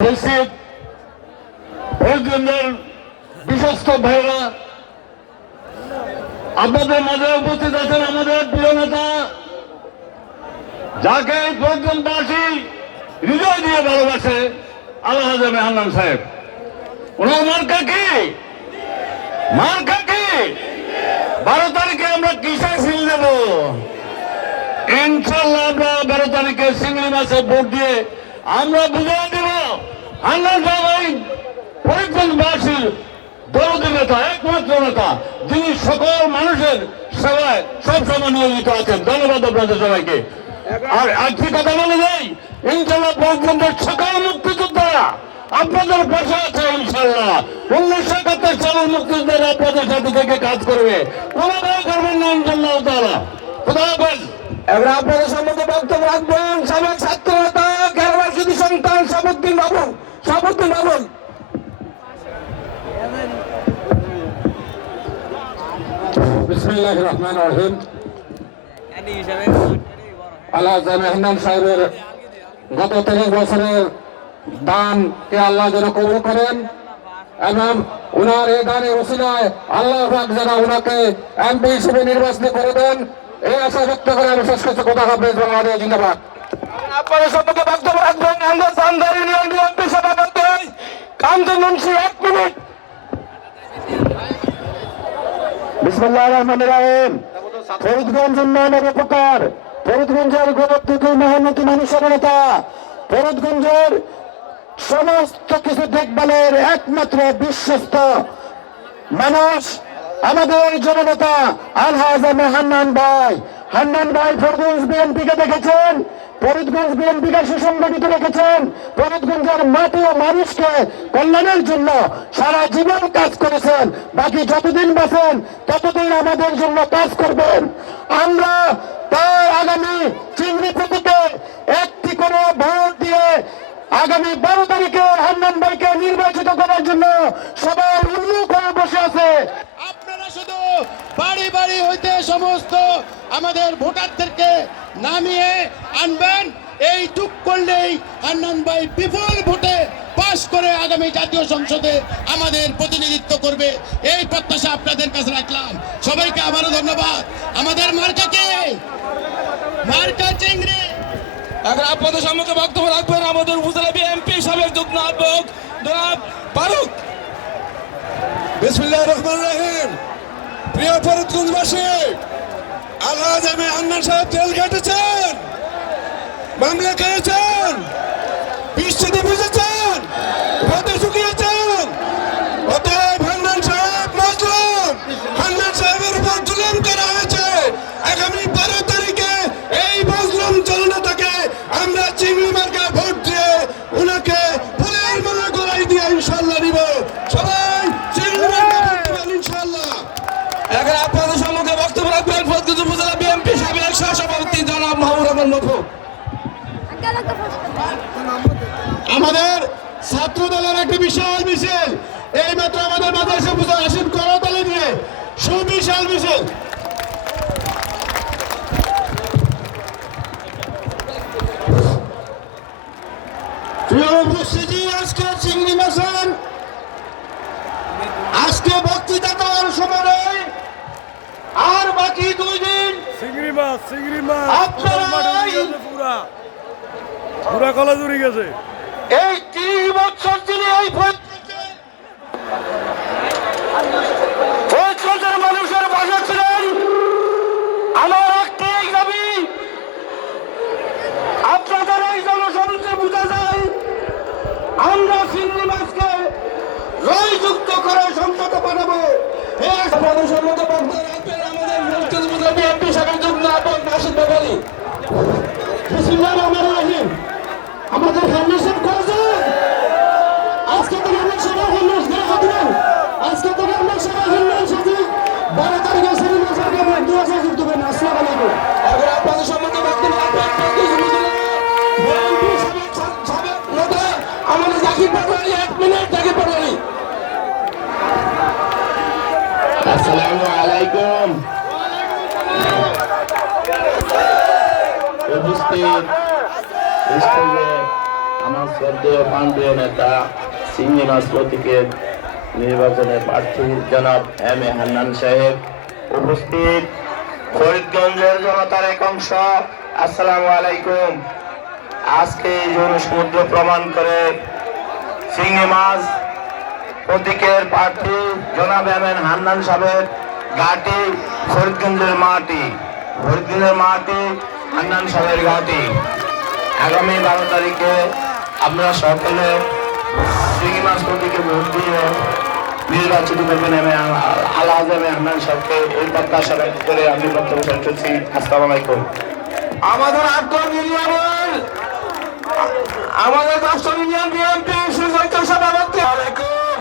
উপস্থিত ভোটকেন্দ্রের বিশ্বস্ত ভাইরা, আপনাদের মাঝে উপস্থিত আছেন আমাদের প্রিয় নেতা, যাকে ভোটকেন্দ্রবাসী হৃদয় দিয়ে ভালোবাসে, আলহাজ হান্নান সাহেব। ওনার মার্কা কি? মার্কা কি? 12 তারিখে আমরা কিসে সিল দেব? ইনশাল্লাহ আমরা 12 তারিখে চিংড়ি মাছে ভোট দিয়ে আমরা বুঝিয়ে দেব হান্নান সাহেব ফরিদগঞ্জবাসীর দরদি নেতা, একমাত্র নেতা, যিনি সকল মানুষের সেবায় সবসময় নিয়োজিত আছেন। ধন্যবাদ আপনাদের সবাইকে। আর একটি কথা বলে যাই, ইনশাল্লাহ ফরিদগঞ্জের সকল মুক্তিযোদ্ধারা আপনাদের পাশে আছে। ইনশাল্লাহ 1971 সালের মুক্তিযোদ্ধারা আপনাদের সাথে থেকে কাজ করবে, কোনো ভয় করবেন না ইনশাল্লাহ তাআলা। খোদা হাফেজ। এবার আপনাদের সম্মুখে বক্তব্য রাখবেন সাবেক ছাত্র নেতা কেরানীগঞ্জ সন্তান শাহাবুদ্দিন বাবুল। বিসমিল্লাহির রহমানির রহিম। আলহাজ হান্নান সাহেবের গত 30 বছরের দানকে আল্লাহ যেন কবুল করেন এবং উনার এই দানের ওসিলায় আল্লাহ পাক যেন উনাকে এমপি হিসেবে নির্বাচিত করে দেন, এই আশা ব্যক্ত করে আমি শেষ করছি। কথা হাফেজ। বাংলাদেশ জিন্দাবাদ। আপনাদের সম্মুখে বক্তব্য রাখবেন আন্দোলন ইউনিয়ন বিএনপি সভাপতি কামরুল মুন্সি। 1 মিনিট। বিসমিল্লাহির রহমানির রহিম। ফরিদগঞ্জ উন্নয়নের উপকার, ফরিদগঞ্জের গৌরব থেকে মেহনতি মানুষের নেতা, ফরিদগঞ্জের সমস্ত কিছু দেখভালের একমাত্র বিশ্বস্ত মানুষ আমাদের জননেতা আলহাজ হান্নান ভাই। হান্নান ভাই ফরিদগঞ্জ বিএনপিকে দেখেছেন, ফরিদগঞ্জ বিএনপিকে সুসংগঠিত রেখেছেন, ফরিদগঞ্জের মাটি ও মানুষকে কল্যাণের জন্য সারা জীবন কাজ করেছেন। বাকি যতদিন বাঁচেন ততদিন আমাদের জন্য কাজ করবেন। আমরা তাই আগামী চিংড়ি প্রতীকে একটি করে ভোট দিয়ে আগামী 12 তারিখে হান্নান ভাইকে নির্বাচিত করার জন্য সবাই উন্মুখ হয়ে বসে আছে। আপনারা শুধু বাড়ি বাড়ি হইতে সমস্ত আমাদের ভোটারদেরকে নামিয়ে আনবেন। এইটুক করলেই হান্নান ভাই বিপুল ভোটে পাশ করে আগামী জাতীয় সংসদে আমাদের প্রতিনিধিত্ব করবে, এই প্রত্যাশা আপনাদের কাছে রাখলাম। সবাইকে আবারও ধন্যবাদ। আমাদের মার্কাকে মার্কা চিংড়ি। এখন আপনাদের সম্মুখে বক্তব্য রাখবেন আমাদের উপজেলা বিএনপি সাবেক যুগ্ম আহ্বায়ক জনাব ফারুক। বিসমিল্লাহির রহমানির রহিম। প্রিয় ফরিদগঞ্জবাসী, আলহাজ হান্নান সাহেব তেল কেটেছেন, মামলা খেয়েছেন, বৃষ্টিতে ভিজেছেন, রোদে শুকিয়েছেন। অতএব হান্নান সাহেব মাজলুম, হান্নান সাহেবের উপর জুলুম করা হয়েছে। আগামী 12 তারিখে এই মাজলুম জননেতাকে আমরা চিংড়ি মার্কা ভোট দিয়ে উনাকে ফুলের মালা গলায় দিয়ে ইনশাল্লাহ নিব। সবাই চিংড়ি মার্কা ভোট দিবেন ইনশাল্লাহ। এখন আপনাদের সম্মুখে বক্তব্য রাখবেন ফরিদগঞ্জ উপজেলা বিএনপি সাবেক সহসভাপতি জনাব মাহমুদ রহমান মফু। আমাদের ছাত্র দলের একটি বিশাল মিছিল এই মাত্র আমাদের মাঝে এসে আসেন করতালি নিয়ে, সুবিশাল মিছিল। প্রিয় উপস্থিতি, আজকে চিংড়ি মাছেন, আজকে বক্তৃতা দেওয়ার সময় নেই, আর বাকি 2 দিন চিংড়ি মাছ আপনারাই পুরা কলা জুড়ে গেছে। এই 30 বছর তিনি এই ফরিদগঞ্জের মানুষের পাশে ছিলেন। আমার একটি দাবি, আপনাদের এই জনসমিতি বুঝা যায়, আমরা চিংড়ি মাছকে জয়যুক্ত করে সংসদে পাঠাবো। আপনাদের সম্মত বক্তব্য রাখবেন আমাদের ফরিদগঞ্জ উপজেলা বিএনপি সাবেক যুগ্ম আহ্বায়ক নাসির বেগলি। বিসমিল্লাহির রহমানির রহিম। আমাদের ফাউন্ডেশন করেছেন, আজকে থেকে আমরা সবাই ফাউন্ডেশন করে দিবেন। আজকে থেকে আমরা সবাই ফাউন্ডেশন সাথে 12 তারিখে চিংড়ি মাছের কামে দুয়াশা যুক্ত করবেন। আসসালামু আলাইকুম। এখন আপনাদের সম্মুখে বক্তব্য রাখবেন ফরিদগঞ্জ উপজেলা বিএনপি সাবেক নেতা আমাদের জাকির পাটোয়ারি। 1 মিনিট জাকির পাটোয়ারি। আসসালামু আলাইকুম। উপস্থিত আমার শ্রদ্ধেয় প্রান্তীয় নেতা সিংড়ি মাছ প্রতীকের নির্বাচনে প্রার্থী জনাব এম এ হান্নান সাহেব, উপস্থিত ফরিদগঞ্জের জনতার এক অংশ, আসসালামু আলাইকুম। আজকে এই জনসমুদ্র প্রমাণ করে সিংড়ি মাছ প্রতীকের প্রার্থী জনাব এম এ হান্নান সাহেবের ঘাটি ফরিদগঞ্জের মাটি, হান্নান সাহেবের ঘাটি। আগামী 12 তারিখে আমরা সকলে সিংড়ি মাছ প্রতীকে ভোট দিয়ে নির্বাচিত করবেন আলহাজ এম এ হান্নান সাহেবকে। এই প্রত্যাশা ব্যক্ত করে আমি বক্তব্য শেষ করছি। আসসালামু আলাইকুম। আমাদের 8 ইউনিয়নের আমাদের 10 ইউনিয়ন বিএনপি সুযোগ্য সভাপতি আলাইকুম,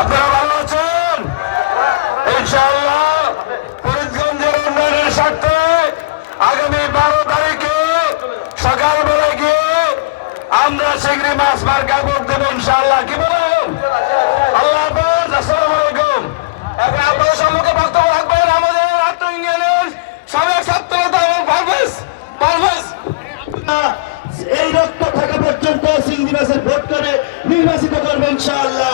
আপনারা ভালো আছেন? ইনশাআল্লাহ ফরিদগঞ্জের উন্নয়নের স্বার্থে আগামী 12 তারিখে সকালবেলা গিয়ে আমরা চিংড়ি মাছ মার্কা ভোট দেবো ইনশাআল্লাহ। কি বলেন? আল্লাহ হাফেজ, আসসালামু আলাইকুম। এখন আপনাদের সম্মুখে বক্তব্য রাখবেন আমাদের 8 ইউনিয়নের সাবেক ছাত্র নেতা এবং পারভেজ। এই রক্ত থাকা পর্যন্ত সিংড়ি মাছের ভোট করে নির্বাচিত করবেন ইনশাআল্লাহ।